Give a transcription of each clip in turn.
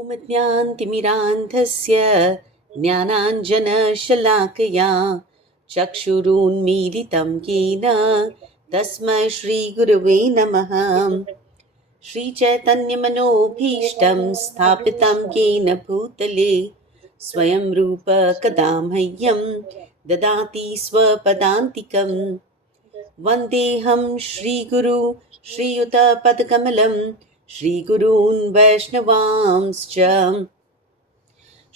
ॐ ज्ञानतिमिरान्धस्य ज्ञानाञ्जनशलाकया चक्षुरुन्मीलितं येन तस्मै श्रीगुरवे नमः। श्रीचैतन्यमनोभीष्टं स्थापितं येन भूतले स्वयं रूप कदा मह्यं ददाति स्वपदान्तिकं। वन्देऽहं श्रीगुरु श्रीयुतपदकमलं श्रीगुरून् वैष्णवांश्च।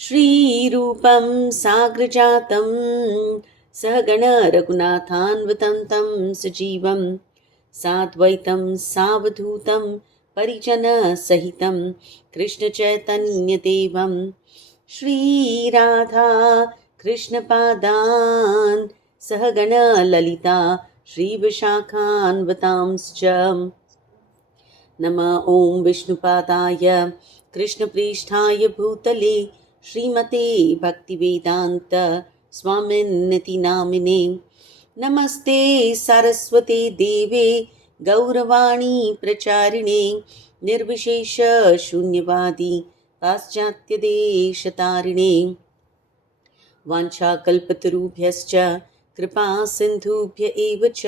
श्रीरूपं साग्रजातं सहगण रघुनाथान्वितं तं सजीवं साद्वैतं सावधूतं परिजनसहितं कृष्णचैतन्यदेवं श्रीराधा कृष्णपादान् सहगण ललिता श्रीविशाखान्वितांश्च। नमः ॐ विष्णुपादाय कृष्णप्रेष्ठाय भूतले श्रीमते भक्तिवेदान्त स्वामिन्निति नामिने। नमस्ते सरस्वते देवे गौरवाणी प्रचारिणे निर्विशेष शून्यवादी पाश्चात्यदेशतारिणे। वाञ्छाकल्पतरुभ्यश्च कृपा सिन्धुभ्य एव च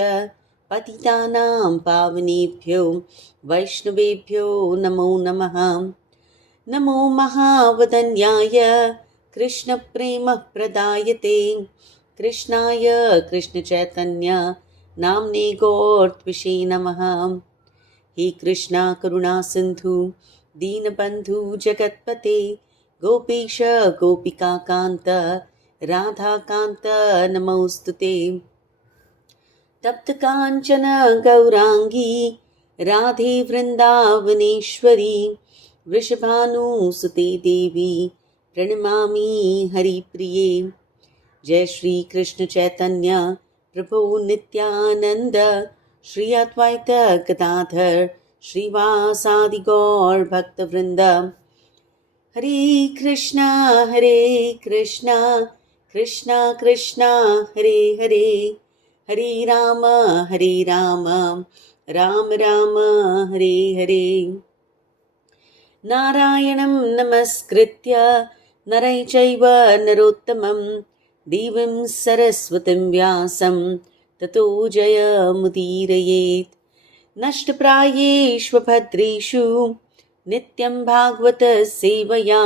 पतितानां पावनेभ्यो वैष्णवेभ्यो नमो नमः। नमो महावदन्याय कृष्णप्रेमप्रदायते कृष्णाय कृष्णचैतन्य नाम्ने गौरत्विषे नमः। हे कृष्णा करुणा सिन्धु दीनबन्धु जगत्पते गोपेश गोपिकाकान्त राधाकान्त नमोऽस्तुते। तप्त काञ्चन गौरांगी राधे वृन्दावनेश्वरी वृषभानुसुते देवी प्रणमामि हरिप्रिये। जय श्री कृष्ण चैतन्य प्रभु नित्यानंद श्री अद्वैत गदाधर श्रीवासादि गौर भक्तवृंद। हरे कृष्णा कृष्णा कृष्णा हरे हरे, हरे राम राम राम हरे हरे। नारायणं नमस्कृत्य नरं चैव नरोत्तमं देवीं सरस्वतीं व्यासं ततो जयमुदीरयेत्। नष्टप्रायेष्वभद्रेषु नित्यं भागवत सेवया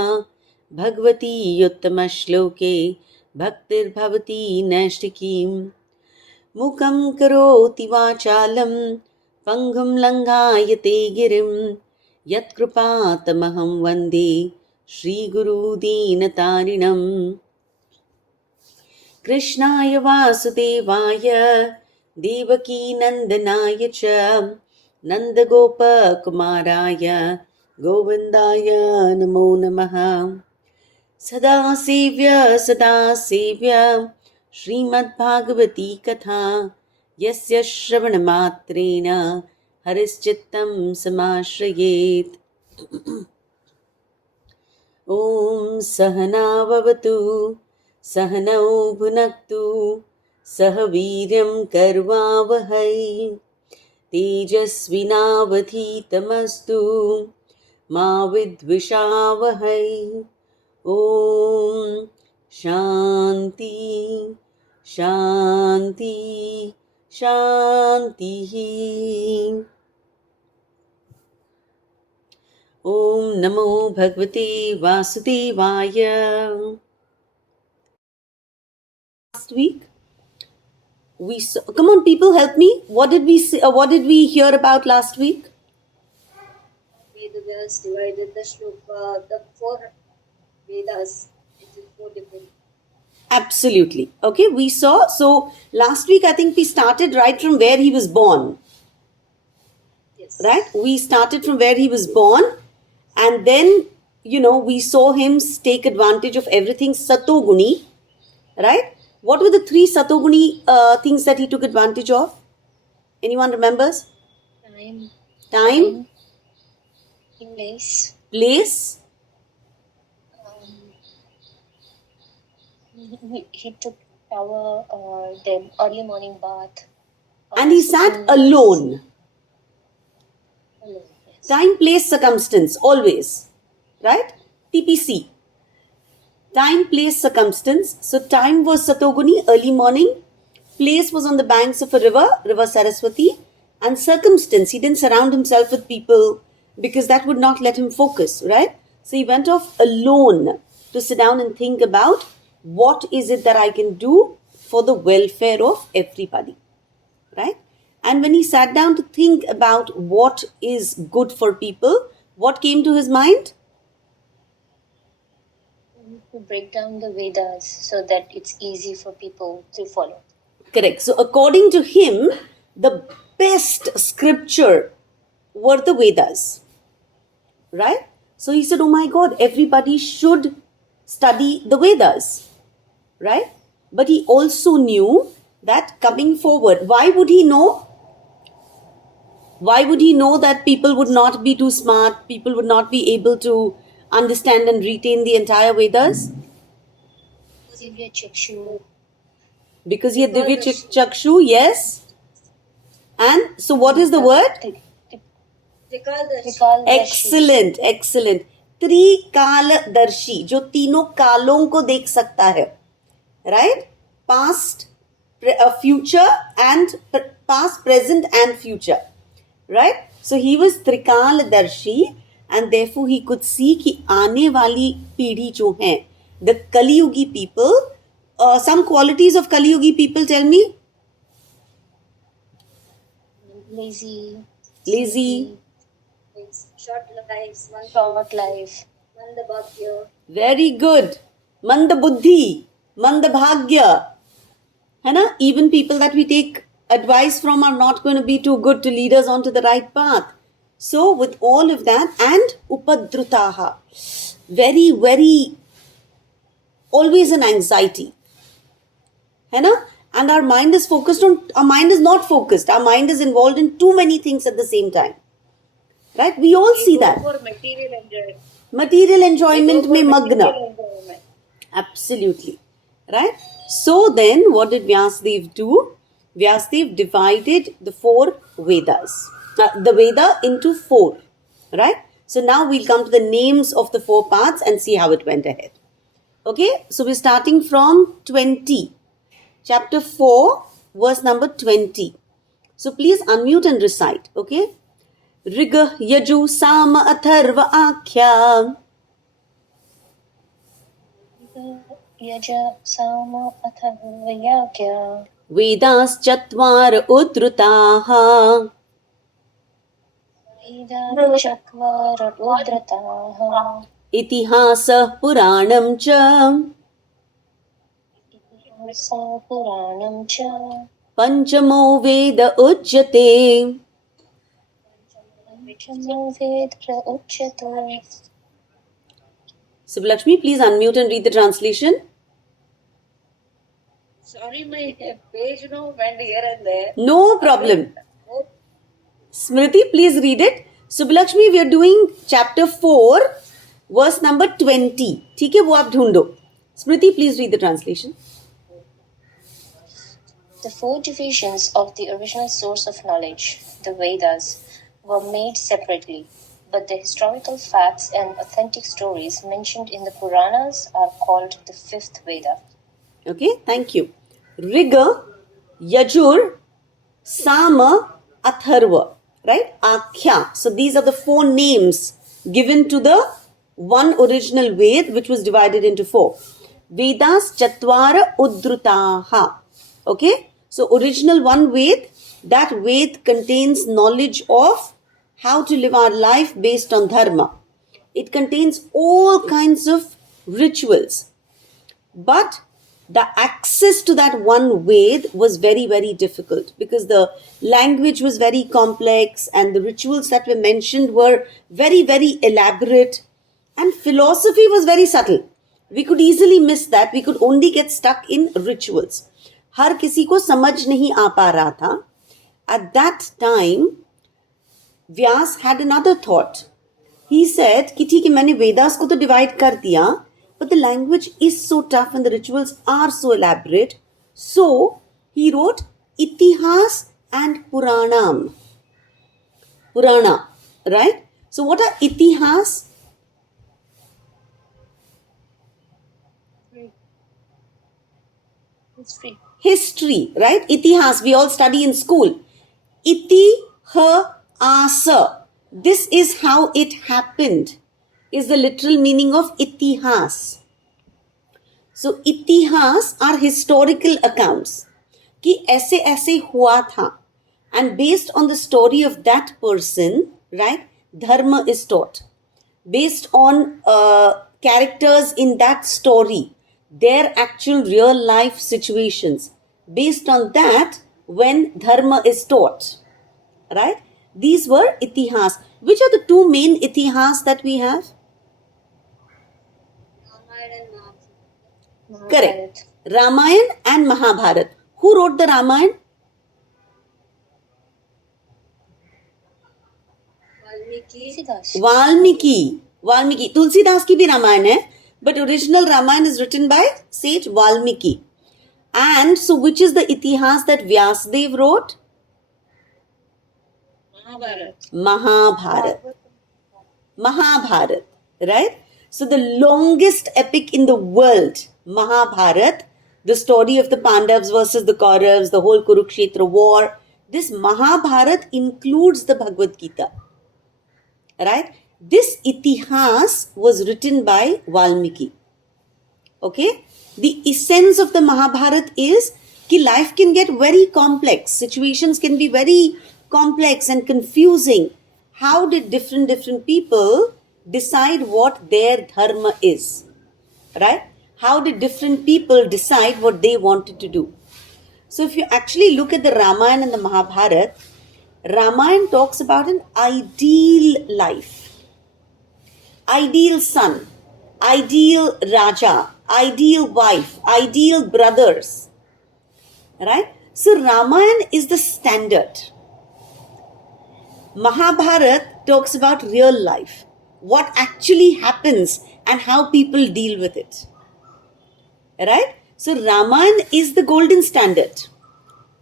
भगवती उत्तमश्लोके भक्तिर्भवती नैष्ठिकीम्। मूकं करोति वाचालं पङ्गुं लङ्घायते गिरिं यत्कृपातमहं वन्दे श्रीगुरुदीनतारिणम्। कृष्णाय वासुदेवाय देवकीनन्दनाय च नन्दगोपकुमाराय गोविन्दाय नमो नमः। सदासेव्य श्रीमद्भागवती कथा यस्य श्रवणमात्रेण हरिश्चित्तं समाश्रयेत्। ॐ सहनाववतु सहनौ भुनक्तु सह वीर्यं कर्वावहै तेजस्विनावधीतमस्तु मा विद्विषावहै। ॐ शान्ति शान्ति शान्तिः। ॐ नमो भगवते वासुदेवाय। Last week we saw, come on people, help me, what did we see, what did we hear about last week? Vedas divided the shloka, the four Vedas into four different. Absolutely. Okay, we saw, so last week I think we started right from where he was born. Yes. Right? We started from where he was born, and then, we saw him take advantage of everything Satoguni, right? What were the three Satoguni things that he took advantage of? Anyone remembers? Time. Place. He took shower or the early morning bath. And he sat alone. Yes. Time, place, circumstance, always. Right? TPC. Time, place, circumstance. So time was Satoguni, early morning. Place was on the banks of a river, River Saraswati. And circumstance, he didn't surround himself with people because that would not let him focus, right? So he went off alone to sit down and think about what is it that I can do for the welfare of everybody, right? And when he sat down to think about what is good for people, what came to his mind? To break down the Vedas so that it's easy for people to follow. Correct. So according to him, the best scripture were the Vedas, right? So he said, oh my God, everybody should study the Vedas, right? But he also knew that coming forward, why would he know? Why would he know that people would not be too smart, people would not be able to understand and retain the entire Vedas? Divya Chakshu. Because he had Divya Chakshu, yes. And so what is the word? Trikaldarshi. Excellent, excellent. त्रिकालदर्शी, जो तीनों कालों को देख सकता है, right? Past, future and past, present and future, right? So he was त्रिकालदर्शी and therefore he could see कि आने वाली पीढ़ी जो है, the Kaliyugi people, some qualities of Kaliyugi people, tell me. Lazy. Lazy. Short lives. Short life. Mandabhagya. Very good. Manda buddhi, manda bhagya. है ना? Even people that we take advice from are not going to be too good to lead us onto the right path. So with all of that, and upadrutaha, very, very, always an anxiety. है ना? And our mind is not focused. Our mind is involved in too many things at the same time. Right? We all see that. For material enjoyment. Material enjoyment mein magna. Absolutely. Right? So then, what did Vyasadev do? Vyasadev divided the 4 Vedas. The Veda into 4. Right? So now we'll come to the names of the 4 parts and see how it went ahead. Okay? So we're starting from 20. Chapter 4, verse number 20. So please unmute and recite. Okay? Riga, Yaju, Sama, Atharva, Akhya. Yaja, Sama, Atharva, Yakya. Vedas Chatvar Udrutaha. Veda Chakvar Udrataha. Itihasa Puranam Cha. Sa Puranam Cha. Panchamo Veda Ujjate. Panchamo Vedra Uchyate. Subbalakshmi, please unmute and read the translation. Sorry, my page went here and there. No problem. Smriti, please read it. Subbalakshmi, we are doing chapter 4, verse number 20. ठीक है, वो आप ढूंढो. Smriti, please read the translation. The 4 divisions of the original source of knowledge, the Vedas, were made separately, but the historical facts and authentic stories mentioned in the Puranas are called the 5th Veda. Okay, thank you. Riga, Yajur, Sama, Atharva, right? Akhya. So these are the 4 names given to the one original Ved, which was divided into 4. Vedas Chatvara Udrutaha. Okay, so original one Ved, that Ved contains knowledge of how to live our life based on dharma. It contains all kinds of rituals. But the access to that one Ved was very, very difficult because the language was very complex and the rituals that were mentioned were very, very elaborate, and philosophy was very subtle. We could easily miss that. We could only get stuck in rituals. हर किसी को समझ नहीं आ पा रहा था. At that time, Vyas had another thought. He said कि ठीक है, मैंने Vedas को तो divide कर दिया, but the language is so tough and the rituals are so elaborate. So he wrote Itihas and Puranam. Purana, right? So what are Itihas? History. History, right? Itihas, we all study in school. Asa. This is how it happened, is the literal meaning of itihas. So, itihas are historical accounts कि ऐसे ऐसे हुआ था. And based on the story of that person, right, dharma is taught. Based on characters in that story, their actual real life situations. Based on that, when dharma is taught, right? These were itihas. Which are the two main itihas that we have? Ramayana and Mahabharata. Correct. Ramayana and Mahabharata. Who wrote the Ramayana? Valmiki. Tulsidas. Valmiki. Tulsidas ki bhi Ramayana hai, but original Ramayana is written by sage Valmiki. And so which is the itihas that Vyasadev wrote? Mahabharata, right? So the longest epic in the world, Mahabharata, the story of the Pandavas versus the Kauravas, the whole Kurukshetra war, this Mahabharata includes the Bhagavad Gita, right? This itihas was written by Valmiki. Okay? The essence of the Mahabharata is that life can get very complex. Situations can be very complex and confusing. How did different people decide what their dharma is? Right? How did different people decide what they wanted to do? So if you actually look at the Ramayana and the Mahabharata, Ramayana talks about an ideal life. Ideal son, ideal Raja, ideal wife, ideal brothers. Right? So Ramayana is the standard. Mahabharata talks about real life, what actually happens and how people deal with it. Right? So Ramayana is the golden standard.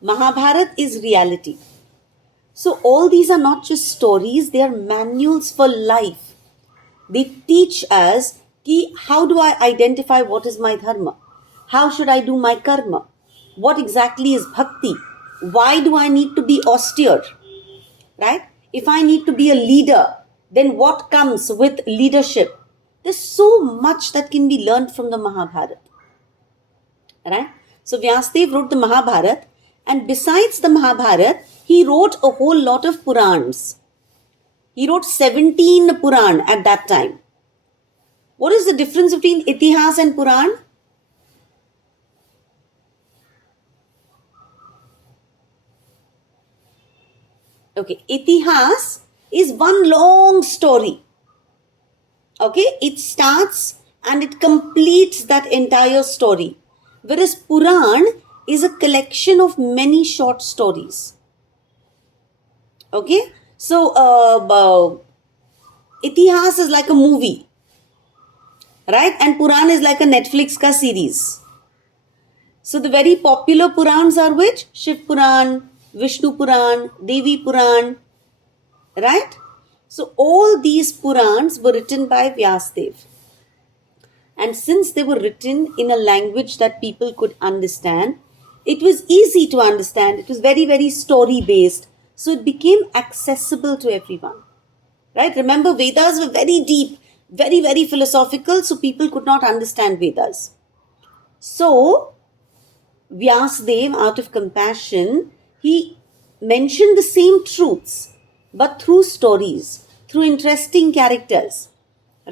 Mahabharata is reality. So all these are not just stories, they are manuals for life. They teach us how do I identify what is my dharma? How should I do my karma? What exactly is bhakti? Why do I need to be austere? Right? If I need to be a leader, then what comes with leadership? There's so much that can be learned from the Mahabharata. Right? So Vyasadeva wrote the Mahabharata, and besides the Mahabharata, he wrote a whole lot of Purans. He wrote 17 Puran at that time. What is the difference between Itihas and Puran? Okay, Itihas is one long story. Okay, it starts and it completes that entire story. Whereas Puran is a collection of many short stories. Okay, so Itihas is like a movie. Right? And Puran is like a Netflix ka series. So the very popular Purans are which? Shiv Puran, Vishnu Puran, Devi Puran. Right? So all these Purans were written by Vyasadeva. And since they were written in a language that people could understand, it was easy to understand. It was very, very story based. So it became accessible to everyone. Right? Remember, Vedas were very deep, very, very philosophical, so people could not understand Vedas. So, Vyasadeva, out of compassion, he mentioned the same truths, but through stories, through interesting characters,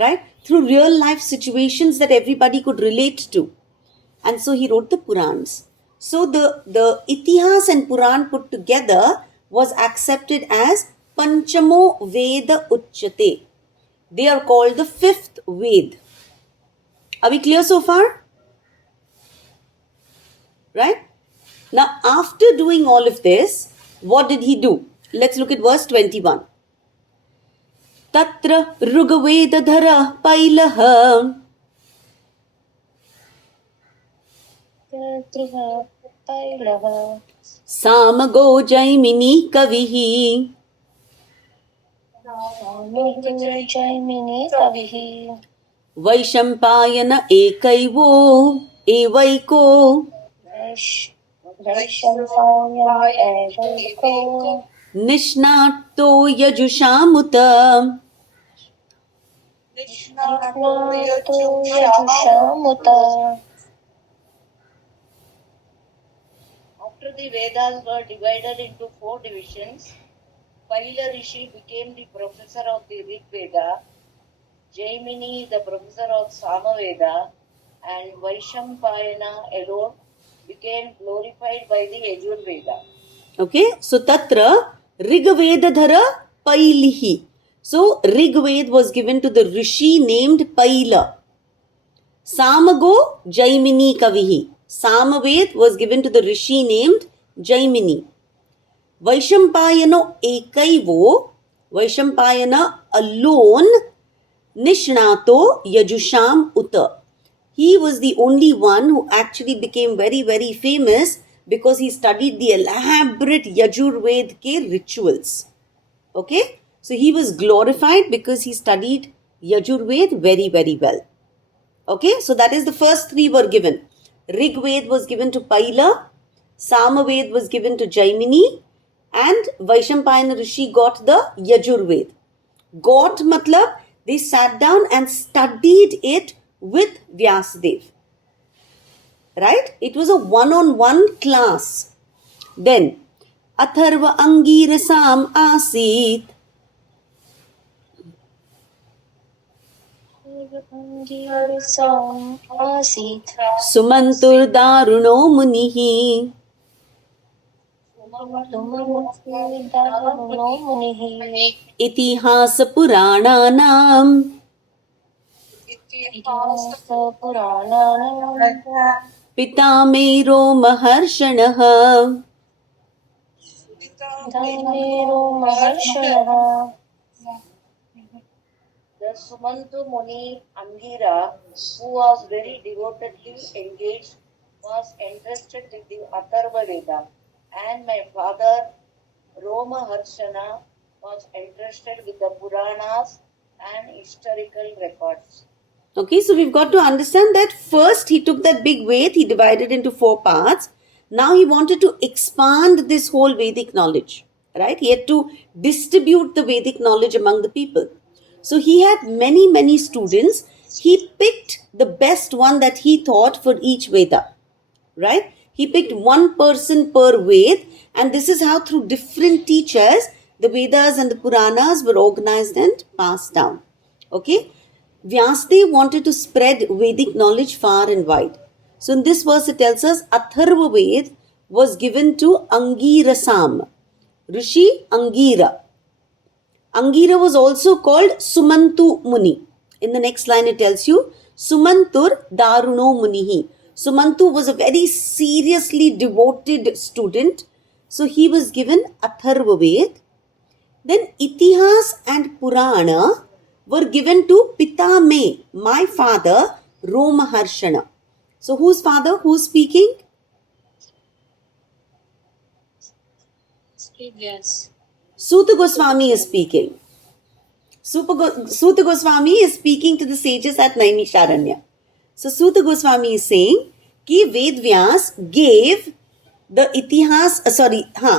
right? Through real life situations that everybody could relate to. And so he wrote the Purans. So the Itihas and Puran put together was accepted as Panchamo Veda Uchyate. They are called the fifth Ved. Are we clear so far? Right? Now, after doing all of this, what did he do? Let's look at verse 21. Tatra Rugaveda Dhara Pailaha Samago Jaimini Kavihi Jaimini Kavihi Vaishampayana एकैवो एवैको वैशंपायनैवैको निष्णातो यजुषामुत. निष्णातो यजुषामुत. After the Vedas were divided into 4 divisions, Paila Rishi became the professor of the Rig Veda, Jaimini the professor of Samaveda, and Vaishampayana alone became glorified by the Yajurveda. Okay, so tatra Rigvedadhara Pailihi. So Rigved was given to the rishi named Paila. Samago Jaimini Kavihi. Samaved was given to the rishi named Jaimini. Vaishampayano Ekaivo. Vaishampayana alone. Nishnato Yajusham Uta. He was the only one who actually became very, very famous because he studied the elaborate Yajurved ke rituals. Okay? So he was glorified because he studied Yajurved very, very well. Okay? So that is the first 3 were given. Rigved was given to Paila, Samaved was given to Jaimini, and Vaishampayana Rishi got the Yajurved. Got matlab, they sat down and studied it with Vyasadev. Right? It was a one-on-one class. Then, Atharva Angirasam Asit. Angirasam Asit. Sumantur Daruno Munihi. Sumantur Munihi. Itihasa Purananam. Itihasa Purananam. Pitamero Maharshanaha. Pitamero Maharshanaha. The Sumantu Muni Angira, who was very devotedly engaged, was entrusted with the Atharva Veda, and my father Roma Harshana was entrusted with the Puranas and historical records. Okay, so we've got to understand that first he took that big Ved, he divided into 4 parts. Now he wanted to expand this whole Vedic knowledge, right? He had to distribute the Vedic knowledge among the people. So he had many, many students. He picked the best one that he thought for each Veda, right? He picked one person per Ved, and this is how through different teachers, the Vedas and the Puranas were organized and passed down. Okay? Vyasadev wanted to spread Vedic knowledge far and wide. So in this verse it tells us Atharva Ved was given to Angirasam, Rishi Angira. Angira was also called Sumantu Muni. In the next line it tells you Sumantur Daruno Munihi. Sumantu was a very seriously devoted student. So he was given Atharva Ved. Then Itihas and Purana were given to Pitame, my father, Romaharshana. So whose father? Who's speaking? Yes. Suta Goswami is speaking. Suta Goswami is speaking to the sages at Naimisharanya. So Suta Goswami is saying कि Ved Vyas gave the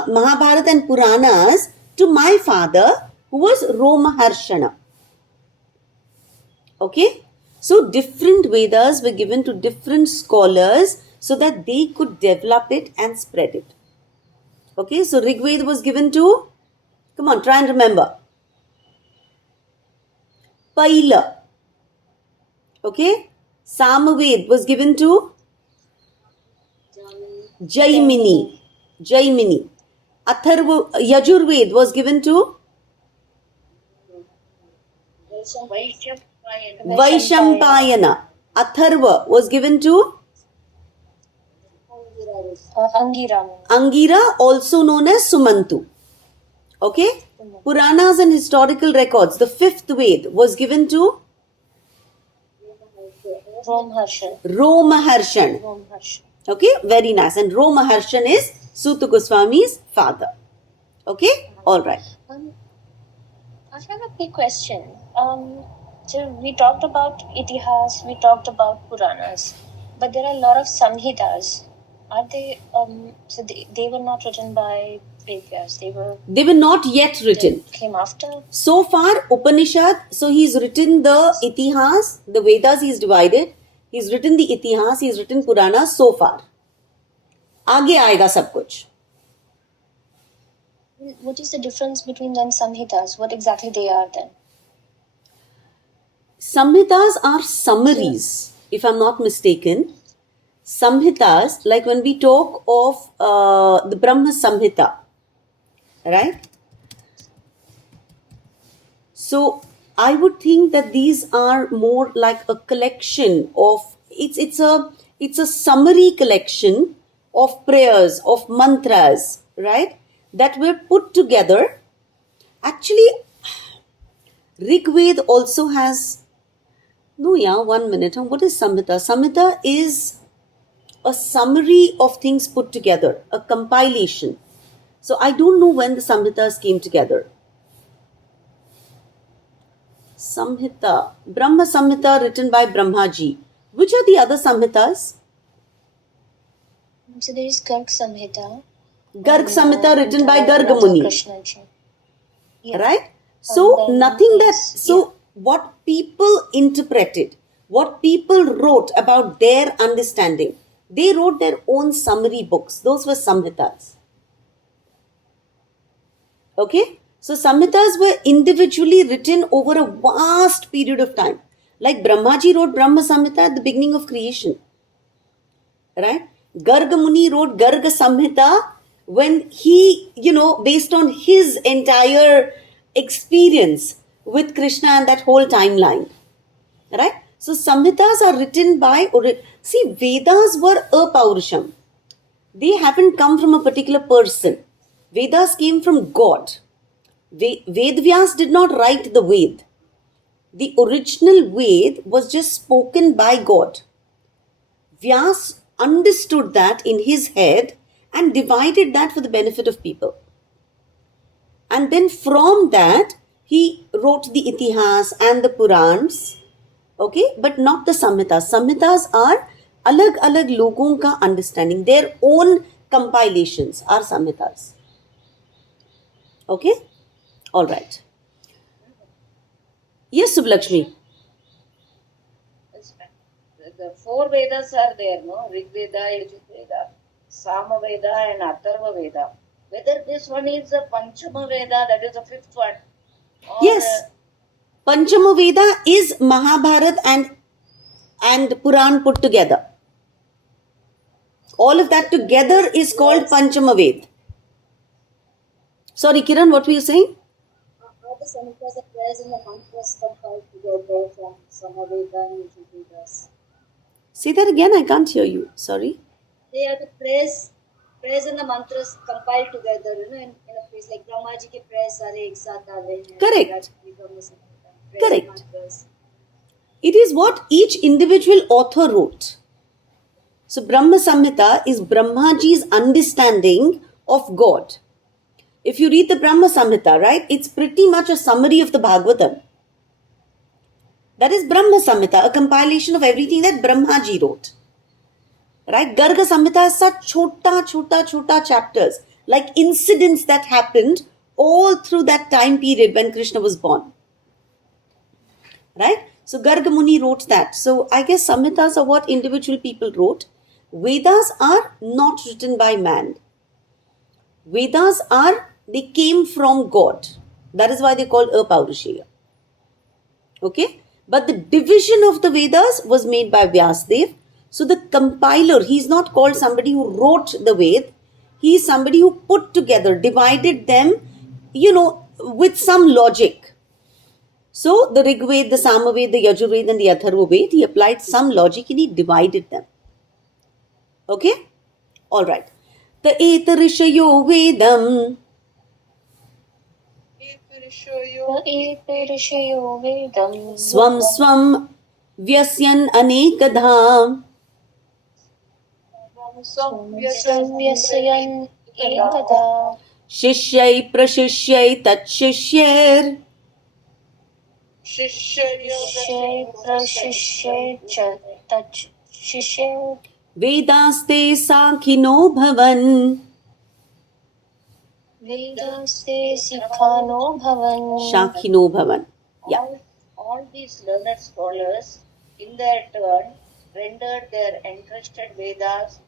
Mahabharata and Puranas to my father who was Romaharshana. Okay? So different Vedas were given to different scholars so that they could develop it and spread it. Okay? So Rigveda was given to, come on, try and remember. Paila. Okay? Samaved was given to Jaimini. Atharva, Yajurved was given to Vaishampayana. Atharva was given to Angira, also known as Sumantu. Okay? Puranas and historical records. The 5th Ved was given to Romaharshan. Okay? Very nice. And Romaharshan is Suta Goswami's father. Okay? Alright. I have a quick question. So we talked about Itihas, we talked about Puranas, but there are a lot of Samhitas. Are they? So they were not written by Vedas. They were not yet written. Came after. So far, Upanishad. So he's written the Itihas, the Vedas. He's divided. He's written the Itihas. He's written Puranas. So far, आगे आएगा सब कुछ. What is the difference between them Samhitas? What exactly they are then? Samhitas are summaries, if I'm not mistaken. Samhitas, like when we talk of the Brahma Samhita, right? So I would think that these are more like a collection of it's a summary collection of prayers, of mantras, right? That were put together. Actually, Rig Ved also has. No, yeah, 1 minute. What is Samhita? Samhita is a summary of things put together, a compilation. So I don't know when the Samhitas came together. Samhita, Brahma Samhita written by Brahmaji. Which are the other Samhitas? So there is Garg Samhita. Garg Samhita written by Garga Muni. Yeah. Right? So nothing that, so what people interpreted, what people wrote about their understanding, they wrote their own summary books. Those were Samhitas. Okay? So Samhitas were individually written over a vast period of time. Like Brahmaji wrote Brahma Samhita at the beginning of creation. Right? Garga Muni wrote Garga Samhita when he, based on his entire experience with Krishna and that whole timeline. Right? So Samhitas are written by, see, Vedas were apaurusham. They haven't come from a particular person. Vedas came from God. Vedvyas did not write the Ved. The original Ved was just spoken by God. Vyas understood that in his head and divided that for the benefit of people. And then from that, he wrote the Itihas and the Purans, okay, but not the Samhitas. Samhitas are alag logon ka understanding. Their own compilations are Samhitas. Okay? All right. Yes, Subhlakshmi. The 4 Vedas are there, no? Rig Veda, Yajur Veda, Sama Veda and Atharva Veda. Whether this one is the Panchama Veda, that is the 5th one. Or Yes. Panchama Veda is Mahabharat and Puran put together. All of that together is called Panchama Ved. Sorry, Kiran, what were you saying? All the Samhitas are prayers and the mantras compiled together from Samaveda and Yajur Vedas. Say that again, I can't hear you. Sorry. They are the prayers and the mantras compiled together, in a place like Brahmaji ke prayers sare ek saath aa rahe hain. Correct. Prayers Correct. and mantras. It is what each individual author wrote. So Brahma Samhita is Brahmaji's understanding of God. If you read the Brahma Samhita, right, it's pretty much a summary of the Bhagavatam. That is Brahma Samhita, a compilation of everything that Brahmaji wrote. Right? Garga Samhita has such chota chapters, like incidents that happened all through that time period when Krishna was born. Right? So Garga Muni wrote that. So I guess Samhitas are what individual people wrote. Vedas are not written by man. Vedas they came from God. That is why they called Apaurushaya. Okay? But the division of the Vedas was made by Vyasdev. So the compiler, he's not called somebody who wrote the Ved. He is somebody who put together, divided them, with some logic. So the Rig Ved, the Sama Ved, the Yajur Ved and the Atharva Ved, he applied some logic and he divided them. Okay? Alright. The Etarishayo Vedam. Swam Swam Vyasyan Anekadha. Shishyai Prashishyai Tachishyer. शिष्ये प्रशिष्ये च तच् शिष्ये वेदास्ते साखिनो भवन् वेदास्ते शिखानो भवन् शाखिनो भवन्. Yeah. All these learned scholars, in their turn, rendered their entrusted Vedas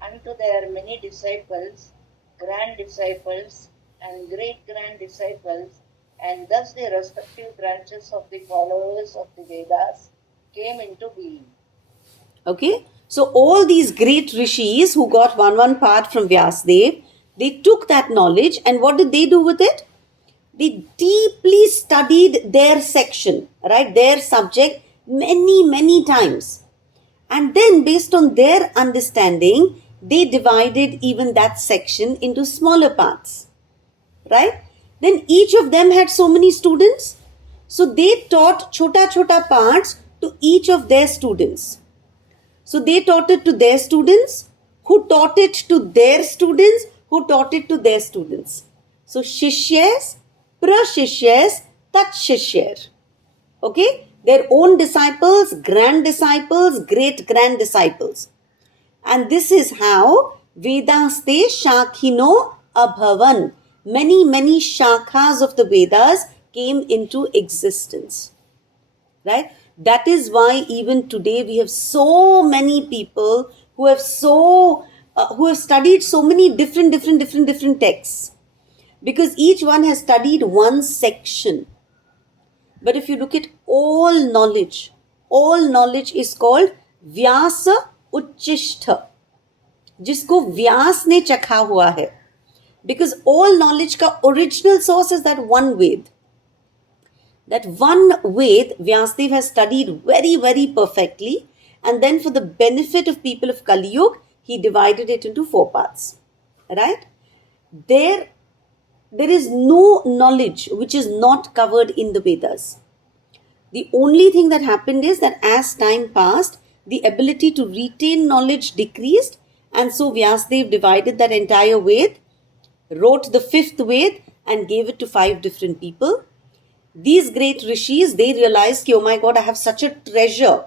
unto their many disciples, grand disciples, and great grand disciples, and thus the respective branches of the followers of the Vedas came into being. Okay. So all these great rishis who got one part from Vyasdev, they took that knowledge and what did they do with it? They deeply studied their section, right? Their subject many times. And then based on their understanding, they divided even that section into smaller parts, right? Then each of them had so many students. So they taught chota parts to each of their students. So they taught it to their students, who taught it to their students, who taught it to their students. So Shishyas, Prashishyas, Tachishyer. Okay? Their own disciples, grand disciples, great grand disciples. And this is how Vedaste Shakhino Abhavan. Many shakhas of the Vedas came into existence. Right? That is why even today we have so many people who have studied so many different texts, because each one has studied one section. But if you look at all knowledge is called Vyasa Uchishta, जिसको व्यास ने चखा हुआ है. Because all knowledge का original source is that one Ved. That one Ved Vyasdev has studied very perfectly, and then for the benefit of people of Kali Yuga, he divided it into 4 parts. Right? There is no knowledge which is not covered in the Vedas. The only thing that happened is that as time passed, the ability to retain knowledge decreased, and so Vyasdev divided that entire Ved, wrote the 5th Ved and gave it to 5 different people. These great rishis, they realized, oh my God, I have such a treasure,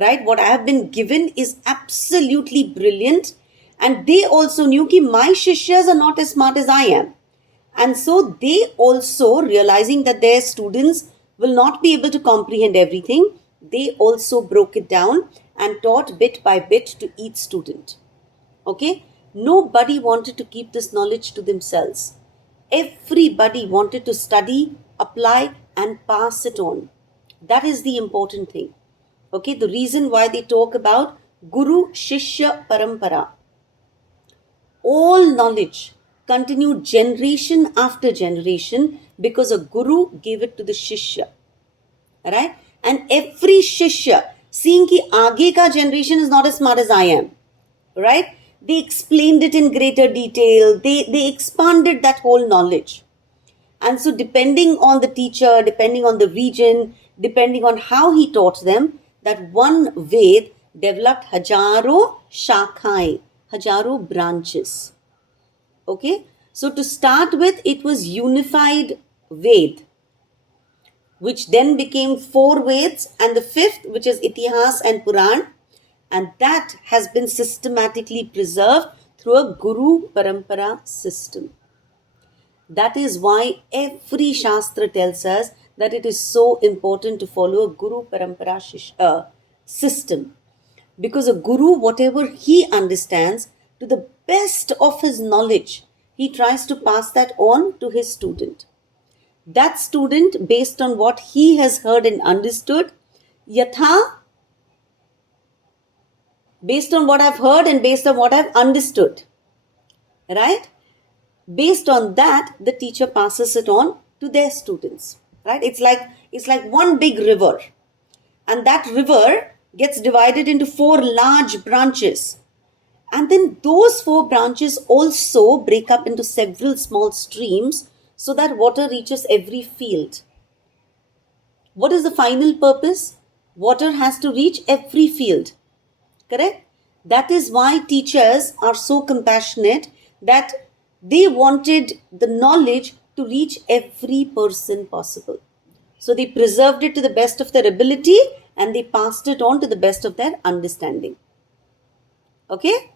right? What I have been given is absolutely brilliant. And they also knew that my shishyas are not as smart as I am. And so they also, realizing that their students will not be able to comprehend everything, they also broke it down and taught bit by bit to each student. Okay? Nobody wanted to keep this knowledge to themselves. Everybody wanted to study, apply, and pass it on. That is the important thing. Okay? The reason why they talk about Guru Shishya Parampara. All knowledge continued generation after generation because a guru gave it to the shishya. Right? And every shishya, seeing ki aage ka generation is not as smart as I am. Right? They explained it in greater detail. They expanded that whole knowledge. And so depending on the teacher, depending on the region, depending on how he taught them, that one Ved developed hajaro shakhai, hajaro branches. Okay? So to start with, it was unified Ved, which then became 4 Veds, and the 5th, which is Itihas and Puran, and that has been systematically preserved through a Guru Parampara system. That is why every Shastra tells us that it is so important to follow a Guru Parampara system. Because a Guru, whatever he understands, to the best of his knowledge, he tries to pass that on to his student. That student, based on what he has heard and understood, yatha, based on what I've heard and based on what I've understood, right? Based on that, the teacher passes it on to their students, right? It's like one big river, and that river gets divided into 4 large branches, and then those 4 branches also break up into several small streams so that water reaches every field. What is the final purpose? Water has to reach every field. Correct? That is why teachers are so compassionate that they wanted the knowledge to reach every person possible. So they preserved it to the best of their ability and they passed it on to the best of their understanding. Okay?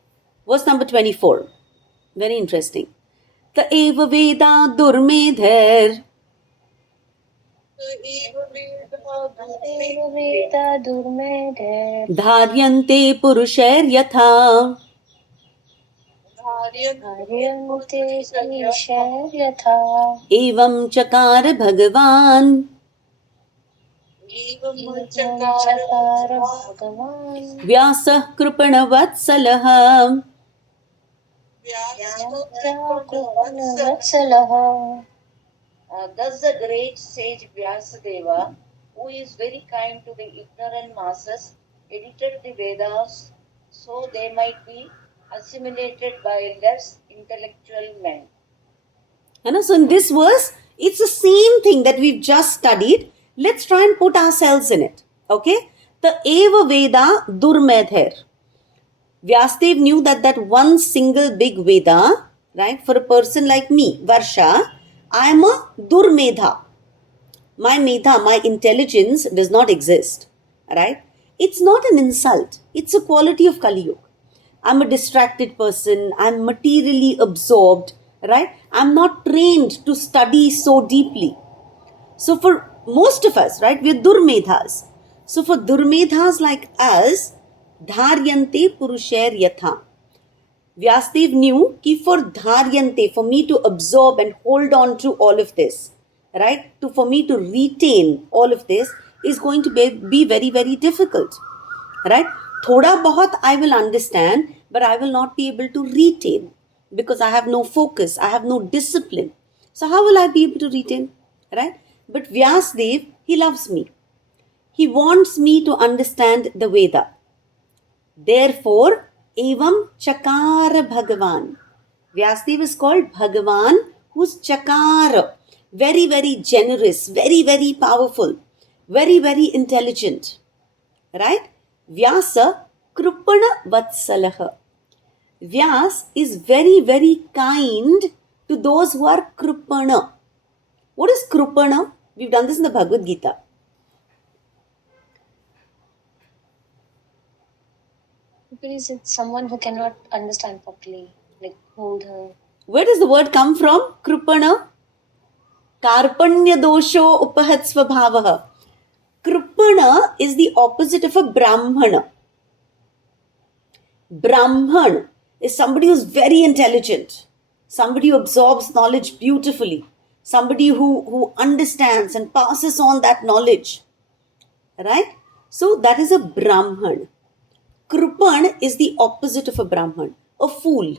Verse number 24. Very interesting. Ta eva veda durmedher Veda durmedher धार्यन्ते पुरुषैर् यथा Haryante Purushar Yatha एवं चकार भगवान् Chakara Bhagavan व्यासः कृपणवत्सलः Vatsalah. Thus the great sage Vyasadeva, who is very kind to the ignorant masses, edited the Vedas so they might be assimilated by less intellectual men. So in this verse, it's the same thing that we've just studied. Let's try and put ourselves in it. Okay? The Eva Veda Durmedher. Vyasadev knew that one single big Veda, right, for a person like me, Varsha, I am a Durmedha. My Medha, my intelligence does not exist. Right? It's not an insult. It's a quality of Kali Yuga. I'm a distracted person. I'm materially absorbed. Right? I'm not trained to study so deeply. So for most of us, right, we're Durmedhas. So for Durmedhas like us, Dharyante Purushair Yatha. Vyasadev knew कि for Dharyante, for me to absorb and hold on to all of this, right, for me to retain all of this is going to be very, very difficult. Right? Thoda bahut I will understand, but I will not be able to retain because I have no focus, I have no discipline. So how will I be able to retain? Right? But Vyasadev, he loves me. He wants me to understand the Veda. Therefore, Evam Chakara Bhagavan. Vyasadev is called Bhagavan, who's Chakara. Very, very generous, very, very powerful, very, very intelligent. Right? Vyasa Krupana Vatsalaha. Vyas is very, very kind to those who are Krupana. What is Krupana? We've done this in the Bhagavad Gita. Because it's someone who cannot understand properly, like hold her. Where does the word come from? Krupana. Karpanya dosho upahat svabhavaha. Krupana is the opposite of a Brahmana. Brahman is somebody who's very intelligent, somebody who absorbs knowledge beautifully, somebody who understands and passes on that knowledge. Right? So that is a Brahman. Krupan is the opposite of a Brahman, a fool.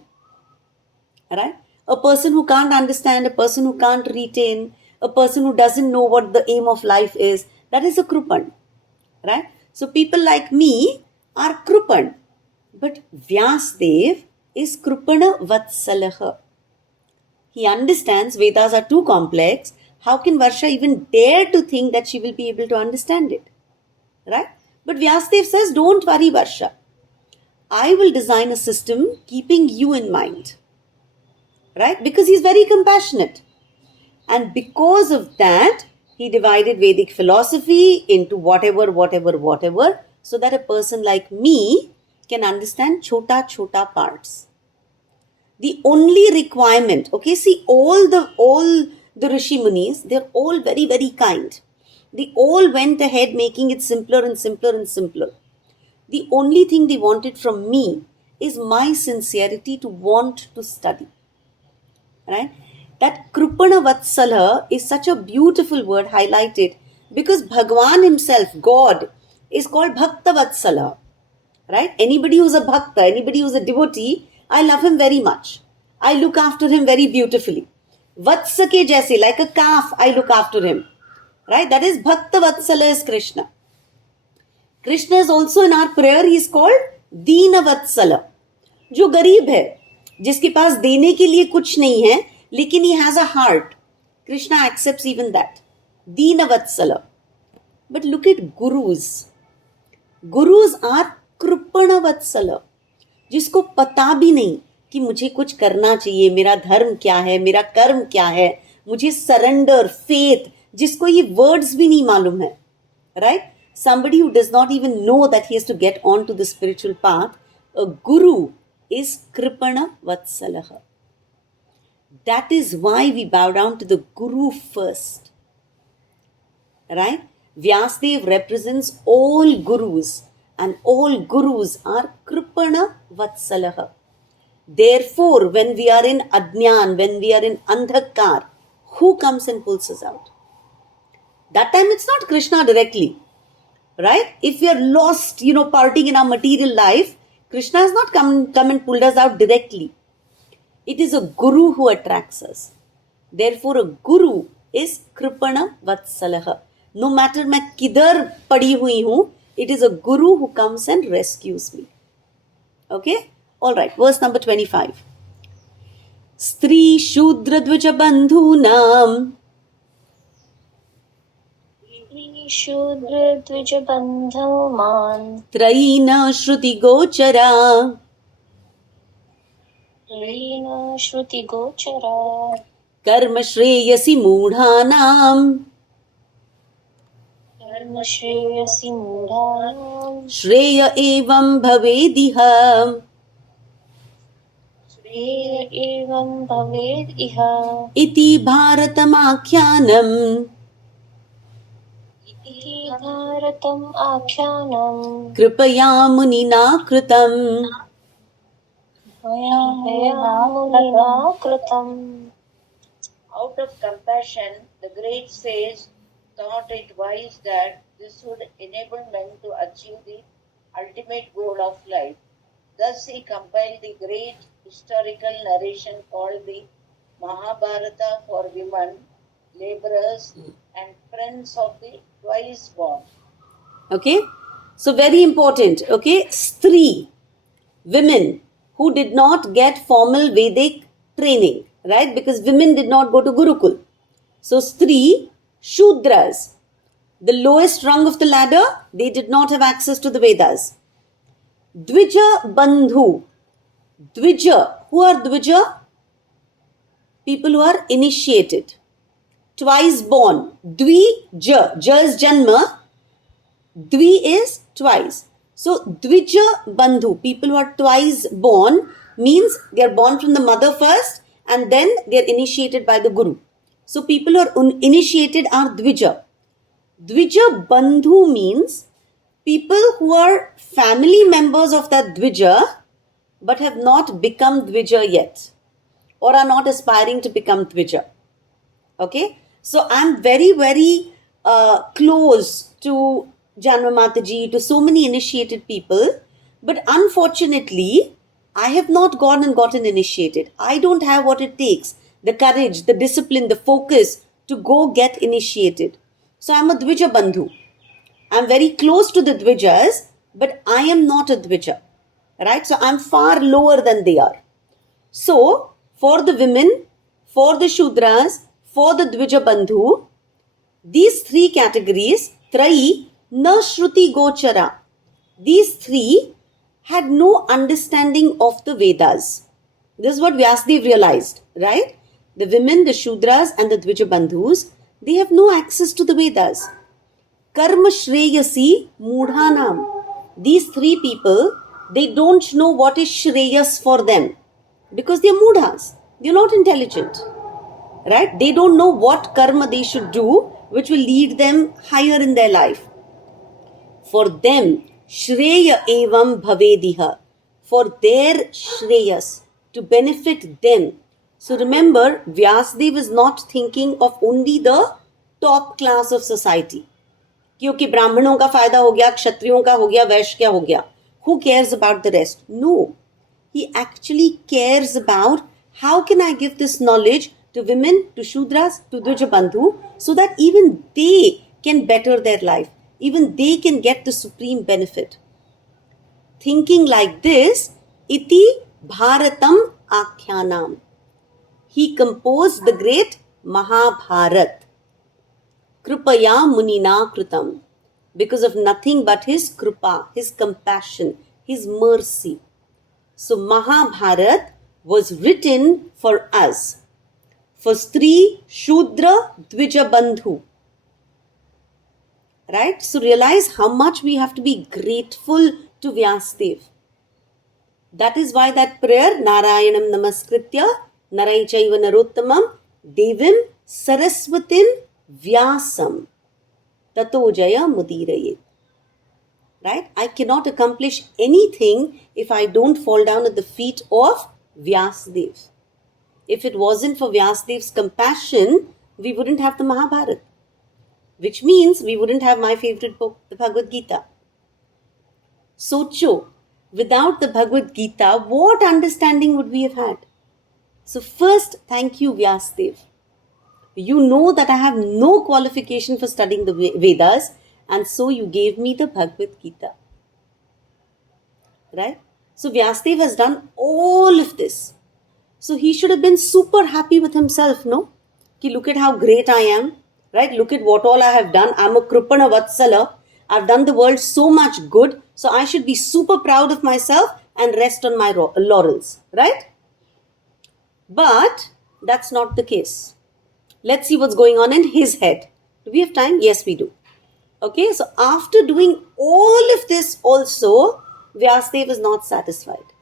Right? A person who can't understand, a person who can't retain, a person who doesn't know what the aim of life is, that is a Krupan. Right? So people like me are Krupan. But Vyasadev is Krupana Vatsalaha. He understands Vedas are too complex. How can Varsha even dare to think that she will be able to understand it? Right? But Vyasadev says, don't worry, Varsha. I will design a system keeping you in mind. Right? Because he's very compassionate. And because of that, he divided Vedic philosophy into whatever, so that a person like me can understand chota parts. The only requirement, okay, see all the Rishi Munis, they're all very, very kind. They all went ahead making it simpler and simpler and simpler. The only thing they wanted from me is my sincerity to want to study. Right? That Krupana Vatsala is such a beautiful word highlighted because Bhagwan himself, God, is called Bhakta Vatsala. Right? Anybody who's a Bhakta, anybody who's a devotee, I love him very much. I look after him very beautifully. Vatsa ke jaise, like a calf, I look after him. Right? That is Bhakta Vatsala is Krishna. Krishna is also in our prayer, he is called Deena Vatsala. जो गरीब है, जिसके पास देने के लिए कुछ नहीं है, लेकिन he has a heart. Krishna accepts even that. Deena Vatsala. But look at gurus. Gurus are Krupana Vatsala. जिसको पता भी नहीं कि मुझे कुछ करना चाहिए, मेरा धर्म क्या है, मेरा कर्म क्या है, मुझे सरेंडर, फेथ, जिसको ये वर्ड्स भी नहीं मालूम है, right? Somebody who does not even know that he has to get on to the spiritual path, a guru is Kripana Vatsalaha. That is why we bow down to the Guru first. Right? Vyasdev represents all Gurus, and all Gurus are Kripana Vatsalaha. Therefore, when we are in Adnyan, when we are in Andhakar, who comes and pulls us out? That time it's not Krishna directly. Right? If we are lost, partying in our material life, Krishna has not come and pulled us out directly. It is a guru who attracts us. Therefore, a guru is Kripana Vatsalaha. No matter मैं किधर पड़ी हुई हूँ, it is a guru who comes and rescues me. Okay? Alright, verse number 25. Stri Shudra Dvija Bandhunam शूद्र द्विज बंधो मान Traina Shruti Gochara लीन श्रुति गोचरा Karma Shreyasi Moodhanam कर्म श्रेयसि मूढ़ानां Shreya Evam Bhavediha श्रेय एवं भवेद् इह Iti Bharatamakyanam इति भारतम् आख्यानम् Kripaya Munina Kritam. मुनिना कृतम्. Out of compassion, the great sage thought it wise that this would enable men to achieve the ultimate goal of life. Thus, he compiled the great historical narration called the Mahabharata for women, laborers, and friends of the twice born. Okay, so very important. Okay, Stri, women who did not get formal Vedic training, right? Because women did not go to Gurukul. So Stri, Shudras, the lowest rung of the ladder, they did not have access to the Vedas. Dvija Bandhu, Dvija, who are Dvija? People who are initiated. Twice born. Dvija, Ja is Janma. Dvi is twice. So Dvija Bandhu, people who are twice born, means they are born from the mother first and then they are initiated by the Guru. So people who are initiated are Dvija. Dvija Bandhu means people who are family members of that Dvija but have not become Dvija yet or are not aspiring to become Dvija. Okay, so I'm very, very close to Janma Mataji, to so many initiated people, but unfortunately, I have not gone and gotten initiated. I don't have what it takes, the courage, the discipline, the focus to go get initiated. So I'm a Dvija Bandhu. I'm very close to the Dvijas, but I am not a Dvija, right? So I'm far lower than they are. So for the women, for the Shudras, for the Dvija Bandhu, these three categories, Trai, Na Shruti Gochara, these three had no understanding of the Vedas. This is what Vyasdev realized, right? The women, the Shudras and the Dvija Bandhus, they have no access to the Vedas. Karma Shreyasi Moodhanam. These three people, they don't know what is Shreyas for them because they are Moodhas. They are not intelligent, right? They don't know what karma they should do which will lead them higher in their life. For them, Shreya Evam Bhavediha. For their Shreyas, to benefit them. So remember, Vyasdev is not thinking of only the top class of society. क्योंकि ब्राह्मणों का फायदा हो गया, क्षत्रियों का हो गया, वैश्य का हो गया. Who cares about the rest? No. He actually cares about how can I give this knowledge to women, to Shudras, to Dvija Bandhu, so that even they can better their life. Even they can get the supreme benefit. Thinking like this, Iti Bharatam Akhyanam. He composed the great Mahabharat. Kripaya Munina Kritam. Because of nothing but his kripa, his compassion, his mercy. So Mahabharat was written for us. For Stri, Shudra, Dvija Bandhu. Right? So realize how much we have to be grateful to Vyasdev. That is why that prayer, Narayanam Namaskritya, Naraichaiva Narottamam, Devim Saraswatim Vyasam, Tato Jaya Mudirayet. Right? I cannot accomplish anything if I don't fall down at the feet of Vyasdev. If it wasn't for Vyasdev's compassion, we wouldn't have the Mahabharata. Which means we wouldn't have my favorite book, the Bhagavad Gita. Socho, without the Bhagavad Gita, what understanding would we have had? So first, thank you, Vyasdev. You know that I have no qualification for studying the Vedas, and so you gave me the Bhagavad Gita. Right? So Vyasdev has done all of this. So he should have been super happy with himself, no? Ki look at how great I am. Right? Look at what all I have done. I'm a Kripana Vatsala. I've done the world so much good. So I should be super proud of myself and rest on my laurels. Right? But that's not the case. Let's see what's going on in his head. Do we have time? Yes, we do. Okay, so after doing all of this also, Vyasdev is not satisfied.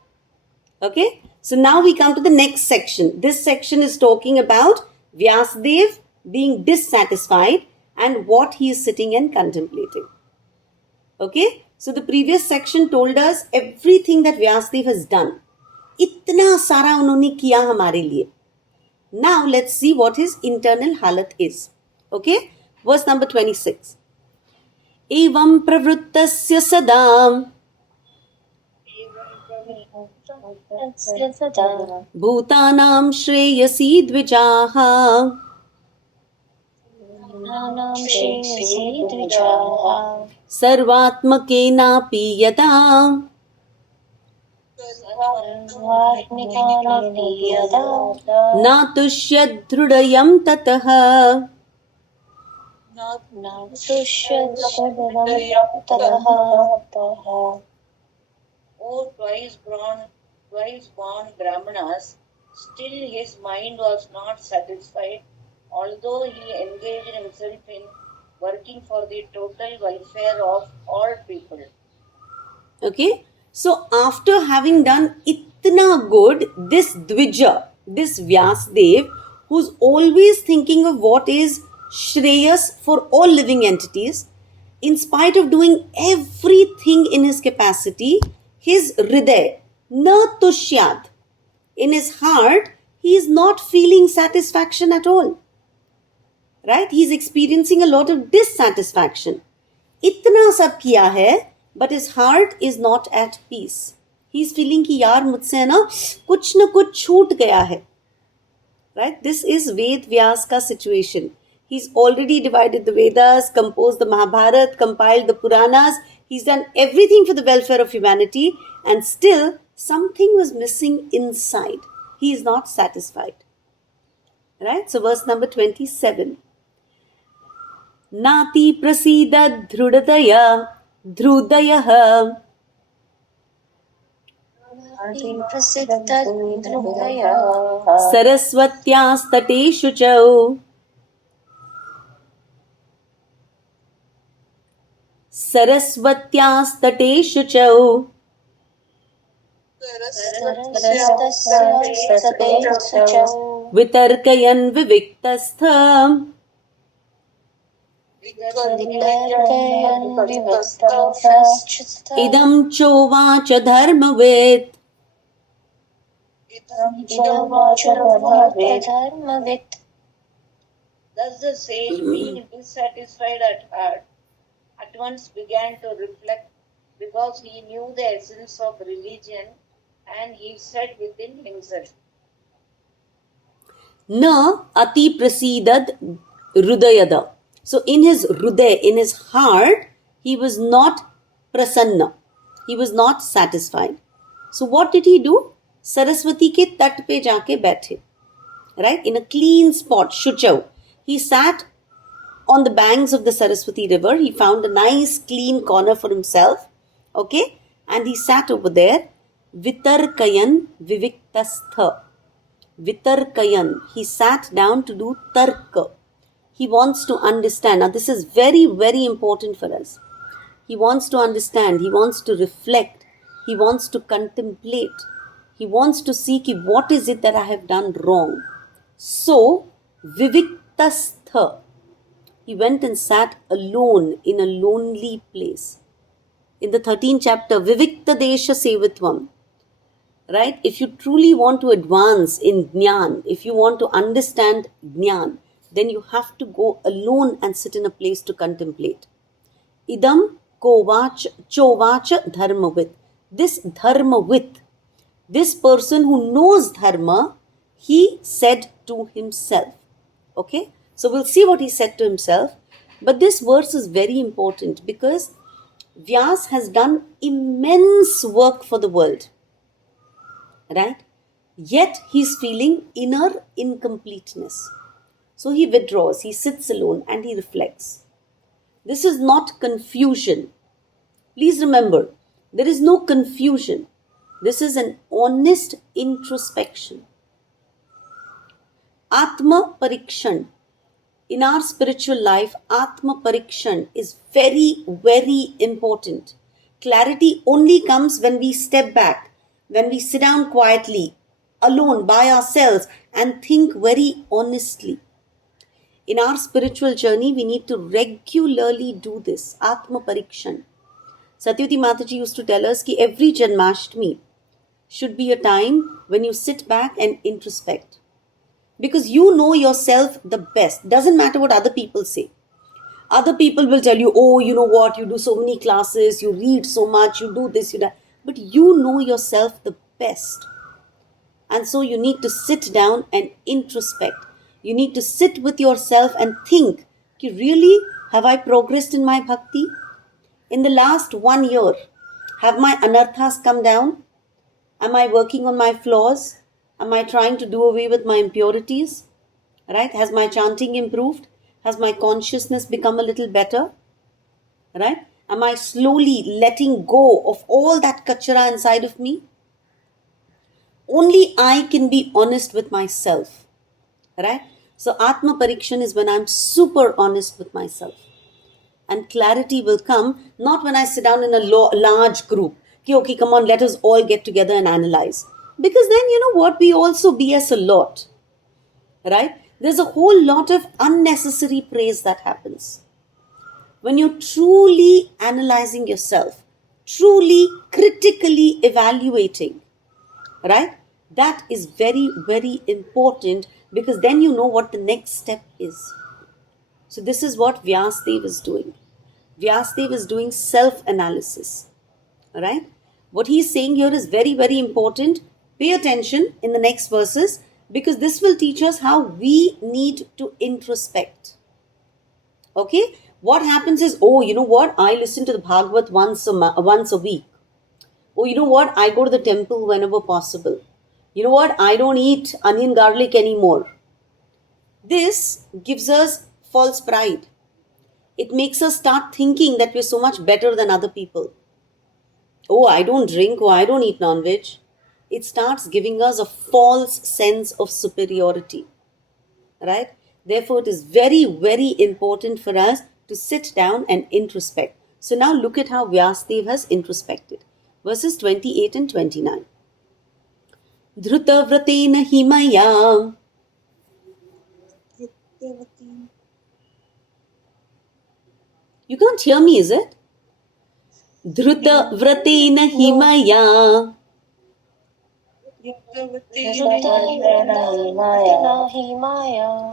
Okay, so now we come to the next section. This section is talking about Vyasdev being dissatisfied and what he is sitting and contemplating. Okay, so the previous section told us everything that Vyasdev has done. Itna sara unhone kiya hamare liye. Now let's see what his internal halat is. Okay, verse number 26. Evam pravrittasya sadam bhutanam shreyasi dvijaha sarvatmakenapi yada natushyad dhrudayam tatah. O twice born Brahmanas, still his mind was not satisfied, although he engaged himself in working for the total welfare of all people. Okay, so after having done itna good, this Dvija, this Vyasdev, who's always thinking of what is Shreyas for all living entities, in spite of doing everything in his capacity, his Hriday, na tushyad, in his heart, he is not feeling satisfaction at all. Right? He's experiencing a lot of dissatisfaction. Itna sab kiya hai, but his heart is not at peace. He's feeling ki yaar mujhse na kuch chhoot gaya hai. Right? This is Ved Vyas ka situation. He's already divided the Vedas, composed the Mahabharata, compiled the Puranas. He's done everything for the welfare of humanity, and still something was missing inside. He is not satisfied. Right? So verse number 27. Nati prasida dhrudaya dhrudayah saraswatyastateshu chau saraswatyastateshu chau vitarkayan viviktastha idam chovacha dharmavet. Thus the sage, being dissatisfied at heart, at once began to reflect, because he knew the essence of religion, and he said within himself, Na ati prasidad rudayada. So in his Hruday, in his heart, he was not prasanna. He was not satisfied. So what did he do? Saraswati ke tat pe jaake baithe. Right? In a clean spot, Shuchau. He sat on the banks of the Saraswati river. He found a nice clean corner for himself. Okay? And he sat over there. Vitarkayan viviktastha. Vitarkayan. He sat down to do tarka. he wants to understand. Now, this is very, very important for us. He wants to understand, he wants to reflect, he wants to contemplate, he wants to see ki what is it that I have done wrong. So, Viviktastha, he went and sat alone in a lonely place. In the 13th chapter, Vivikta Desha Sevitvam, right? If you truly want to advance in Jnana, if you want to understand Jnana, then you have to go alone and sit in a place to contemplate. Idam Kovach Chovacha Dharmavit. This Dharmavit, this person who knows Dharma, he said to himself. Okay? So we'll see what he said to himself. But this verse is very important because Vyas has done immense work for the world. Right? Yet he's feeling inner incompleteness. So he withdraws, he sits alone and he reflects. This is not confusion. Please remember, there is no confusion. This is an honest introspection. Atma Parikshan. In our spiritual life, Atma Parikshan is very, very important. Clarity only comes when we step back, when we sit down quietly, alone, by ourselves, and think very honestly. In our spiritual journey, we need to regularly do this, Atma Parikshan. Satyavati Mataji used to tell us that every Janmashtami should be a time when you sit back and introspect. Because you know yourself the best. Doesn't matter what other people say. Other people will tell you, oh, you know what, you do so many classes, you read so much, you do this, you that. But you know yourself the best. And so you need to sit down and introspect. You need to sit with yourself and think, really, have I progressed in my bhakti? In the last 1 year, have my anarthas come down? Am I working on my flaws? Am I trying to do away with my impurities? Right? Has my chanting improved? Has my consciousness become a little better? Right? Am I slowly letting go of all that kachara inside of me? Only I can be honest with myself. Right? So Atma Parikshan is when I'm super honest with myself. And clarity will come not when I sit down in a large group. Okay, come on, let us all get together and analyze. Because then, you know what, we also BS a lot. Right? There's a whole lot of unnecessary praise that happens. When you're truly analyzing yourself, truly critically evaluating, right? That is very, very important because then you know what the next step is. So this is what Vyasdev is doing. Vyasdev is doing self-analysis. Alright? What he's saying here is very, very important. Pay attention in the next verses because this will teach us how we need to introspect. Okay? What happens is, oh, you know what? I listen to the Bhagavad once a week. Oh, you know what? I go to the temple whenever possible. You know what? I don't eat onion garlic anymore. This gives us false pride. It makes us start thinking that we're so much better than other people. Oh, I don't drink, oh, I don't eat non-veg. It starts giving us a false sense of superiority. Right? Therefore, it is very, very important for us to sit down and introspect. So now look at how Vyasdev has introspected. Verses 28 and 29. Dhruta vratena himaya. You can't hear me, is it? Dhruta vratena himaya.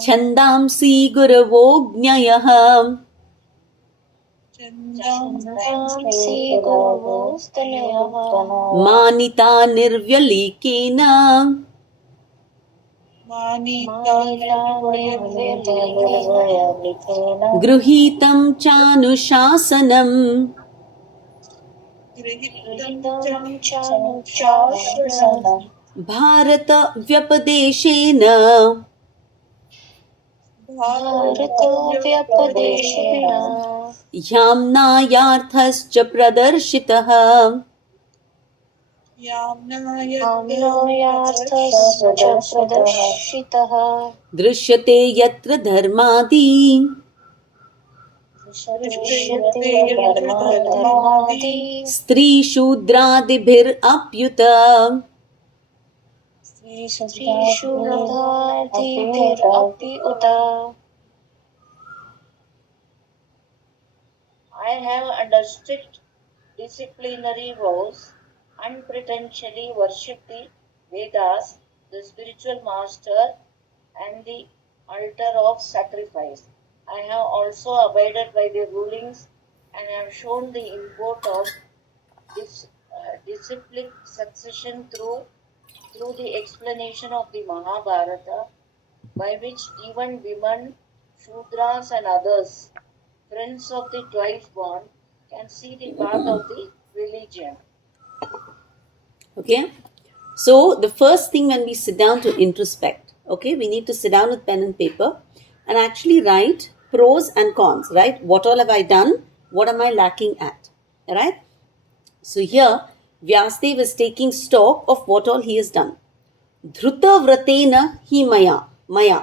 Chandamsi guravo gnayah. Manita nirvyalikena. Gruhitam chanushasanam. Bharata vyapadeshena. Yamnayarthascha pradarshitah. आम्नायार्थश्च प्रदर्शितः दृश्यते यत्र धर्मादि दृश्यते धर्मादि स्त्रीशूद्रादिभिरप्युत स्त्रीशूद्रादिभिरपि उत I have under strict disciplinary vows unpretentiously worshipped the Vedas, the spiritual master, and the altar of sacrifice. I have also abided by the rulings and have shown the import of disciplined succession through the explanation of the Mahabharata, by which even women, Shudras, and others, friends of the twice born, can see the path of the religion. Okay, so the first thing when we sit down to introspect, okay, we need to sit down with pen and paper and actually write pros and cons, right? What all have I done? What am I lacking at? Right? So here Vyasdev is taking stock of what all he has done. Dhruta vratena hi maya,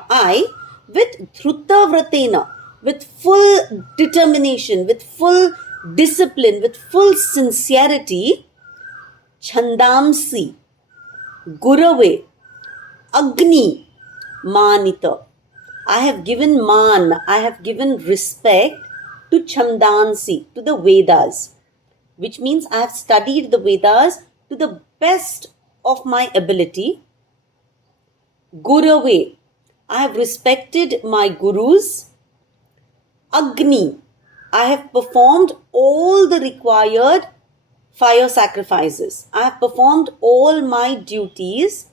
I with dhruta vratena, with full determination, with full discipline, with full sincerity, Chandamsi, Gurave, Agni, Manita. I have given man, I have given respect to Chandansi, to the Vedas, which means I have studied the Vedas to the best of my ability. Gurave, I have respected my gurus. Agni, I have performed all the required fire sacrifices. I have performed all my duties.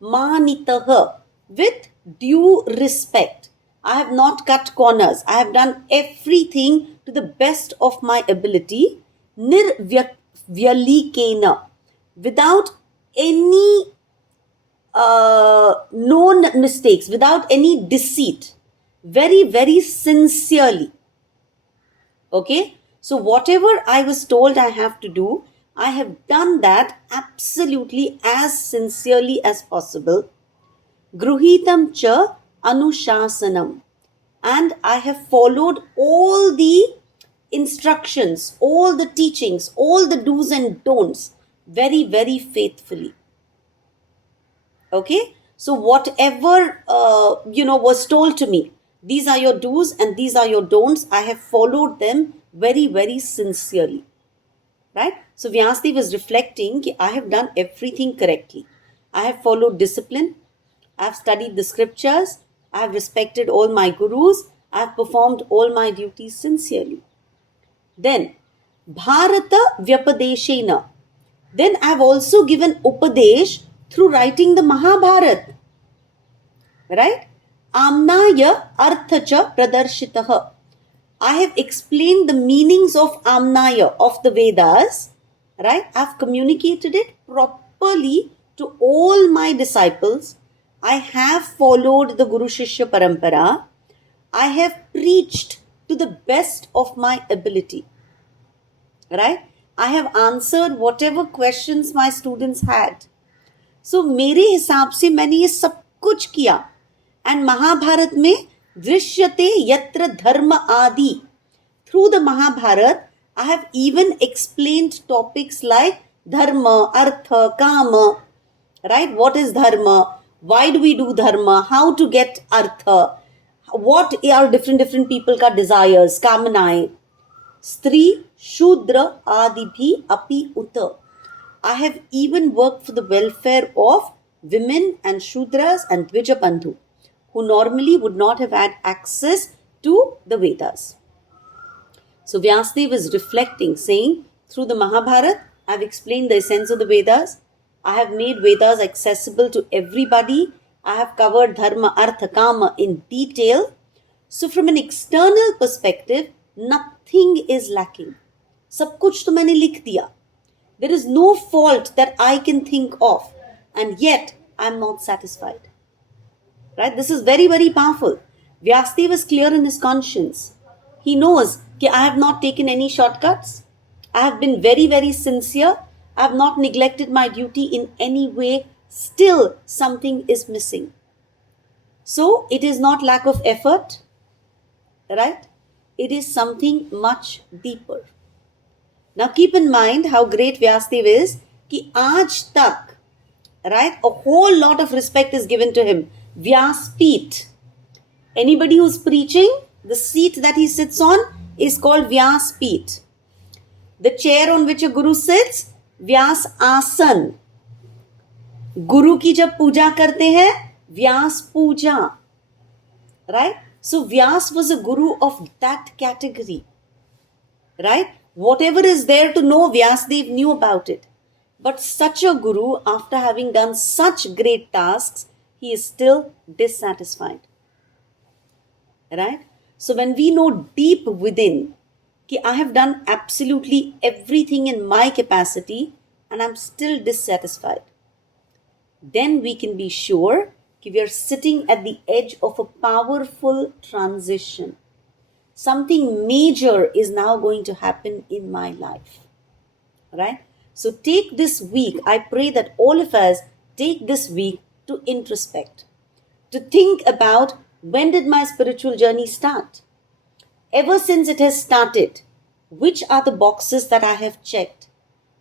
Manitaha, with due respect. I have not cut corners. I have done everything to the best of my ability. Nirvyalikena, without any known mistakes, without any deceit. Very, very sincerely. Okay, so whatever I was told I have to do, I have done that absolutely as sincerely as possible. Gruhitam cha anushasanam, and I have followed all the instructions, all the teachings, all the do's and don'ts very, very faithfully. Okay, so whatever was told to me, these are your do's and these are your don'ts, I have followed them very, very sincerely. Right? So Vyasdev is reflecting, I have done everything correctly. I have followed discipline. I have studied the scriptures. I have respected all my gurus. I have performed all my duties sincerely. Then, Bharata Vyapadeshena. Then I have also given Upadesh through writing the Mahabharata. Right? Amnaya Arthacha Pradarshitaha. I have explained the meanings of Amnaya, of the Vedas. Right? I have communicated it properly to all my disciples. I have followed the Guru Shishya Parampara. I have preached to the best of my ability. Right? I have answered whatever questions my students had. So मेरे हिसाब से मैंने ये सब कुछ किया. And Mahabharat में दृश्यते यत्र धर्म आदि. Through the Mahabharata, I have even explained topics like dharma, artha, kama. Right? What is dharma? Why do we do dharma? How to get artha? What are different people ka desires, kamanai? Stri, Shudra, Adibhi, Api, Uta. I have even worked for the welfare of women and Shudras and Dvijabandhu, who normally would not have had access to the Vedas. So Vyasdev is reflecting, saying, through the Mahabharata, I have explained the essence of the Vedas. I have made Vedas accessible to everybody. I have covered Dharma, Artha, Kama in detail. So from an external perspective, nothing is lacking. Sab kuch to maine likh diya. There is no fault that I can think of, and yet I am not satisfied. Right? This is very, very powerful. Vyasdev is clear in his conscience. He knows that I have not taken any shortcuts. I have been very, very sincere. I have not neglected my duty in any way, still something is missing. So it is not lack of effort, right? It is something much deeper. Now keep in mind how great Vyasdev is, कि आज तक, right, a whole lot of respect is given to him. Vyaspeet. Anybody who's preaching, the seat that he sits on is called Vyaspeet. The chair on which a guru sits, Vyas Asan. Guru की जब पूजा करते हैं, Vyas Puja. Right? So Vyas was a guru of that category. Right? Whatever is there to know, Vyasdev knew about it. But such a guru, after having done such great tasks, he is still dissatisfied. Right? So when we know deep within, कि I have done absolutely everything in my capacity and I'm still dissatisfied, then we can be sure that we are sitting at the edge of a powerful transition. Something major is now going to happen in my life. Right? So take this week, I pray that all of us take this week to introspect, to think about, when did my spiritual journey start? Ever since it has started, which are the boxes that I have checked?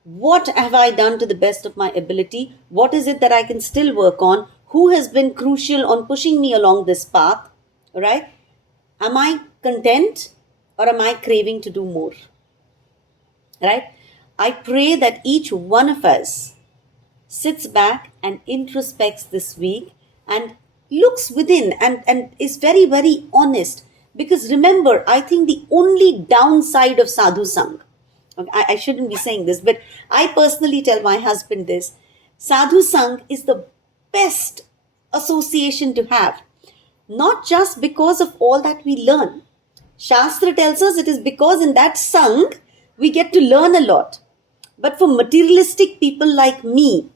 What have I done to the best of my ability? What is it that I can still work on? Who has been crucial on pushing me along this path? Right? Am I content or am I craving to do more? Right? I pray that each one of us sits back and introspects this week and looks within and is very, very honest. Because remember, I think the only downside of sadhu sang, I shouldn't be saying this, but I personally tell my husband this, sadhu sang is the best association to have. Not just because of all that we learn. Shastra tells us it is because in that sang, we get to learn a lot. But for materialistic people like me,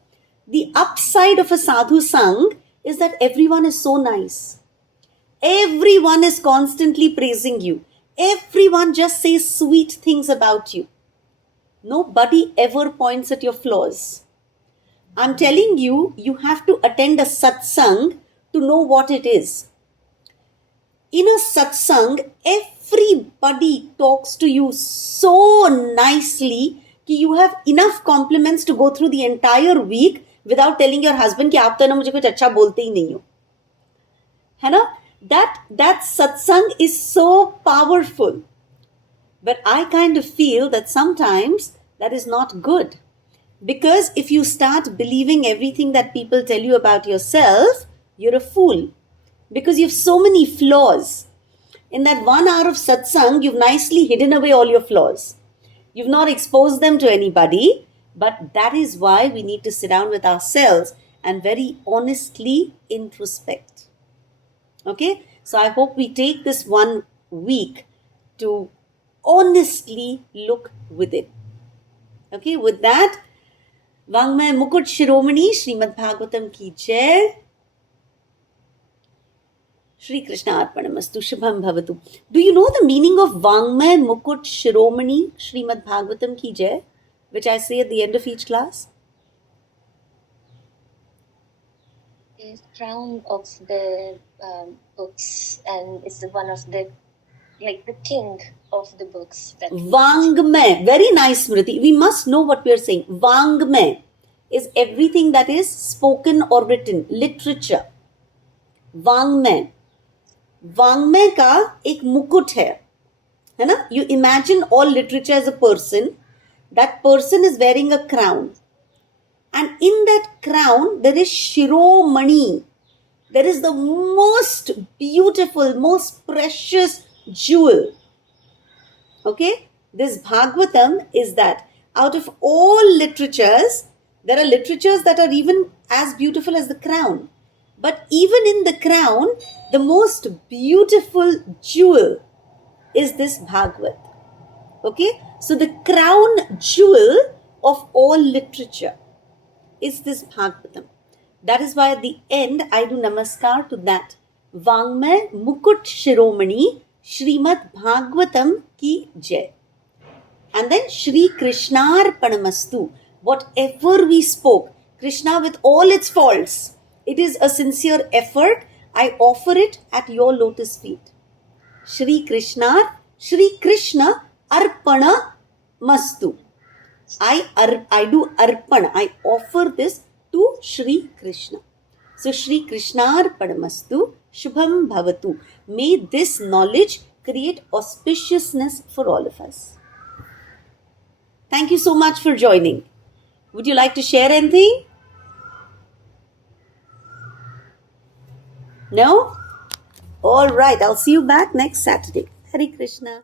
the upside of a sadhu sang is that everyone is so nice. Everyone is constantly praising you. Everyone just says sweet things about you. Nobody ever points at your flaws. I'm telling you, you have to attend a satsang to know what it is. In a satsang, everybody talks to you so nicely that you have enough compliments to go through the entire week without telling your husband कि आप तो ना मुझे कुछ अच्छा बोलते ही नहीं हो. है ना? That satsang is so powerful. But I kind of feel that sometimes that is not good. Because if you start believing everything that people tell you about yourself, you're a fool. Because you have so many flaws. In that 1 hour of satsang, you've nicely hidden away all your flaws. You've not exposed them to anybody. But that is why we need to sit down with ourselves and very honestly introspect. Okay? So I hope we take this 1 week to honestly look within. Okay? With that, Vangmay Mukut Shiromani Srimad Bhagavatam ki jai. Shri Krishna Arpanamastu Shubham Bhavatu. Do you know the meaning of Vangmay Mukut Shiromani Srimad Bhagavatam ki jai, which I say at the end of each class? The crown of the books, and it's the one of the, like the king of the books. That Vangmay. Very nice, Smriti. We must know what we are saying. Vangmay is everything that is spoken or written, literature. Vangmay. Vangmay का एक मुकुट है ना? You imagine all literature as a person. That person is wearing a crown. And in that crown, there is Shiromani. There is the most beautiful, most precious jewel. Okay? This Bhagavatam is that out of all literatures, there are literatures that are even as beautiful as the crown. But even in the crown, the most beautiful jewel is this Bhagavat. Okay? So the crown jewel of all literature is this Bhagavatam. That is why at the end I do namaskar to that. Vangmay Mukut Shiromani Srimad Bhagavatam ki jai. And then Shri Krishnarpanamastu. whatever we spoke, Krishna, with all its faults, it is a sincere effort. I offer it at your lotus feet. Shri Krishna Arpana Mastu. I do Arpana. I offer this to Shri Krishna. So Shri Krishna Arpana Mastu Shubham Bhavatu. May this knowledge create auspiciousness for all of us. Thank you so much for joining. Would you like to share anything? No? All right, I'll see you back next Saturday. Hare Krishna.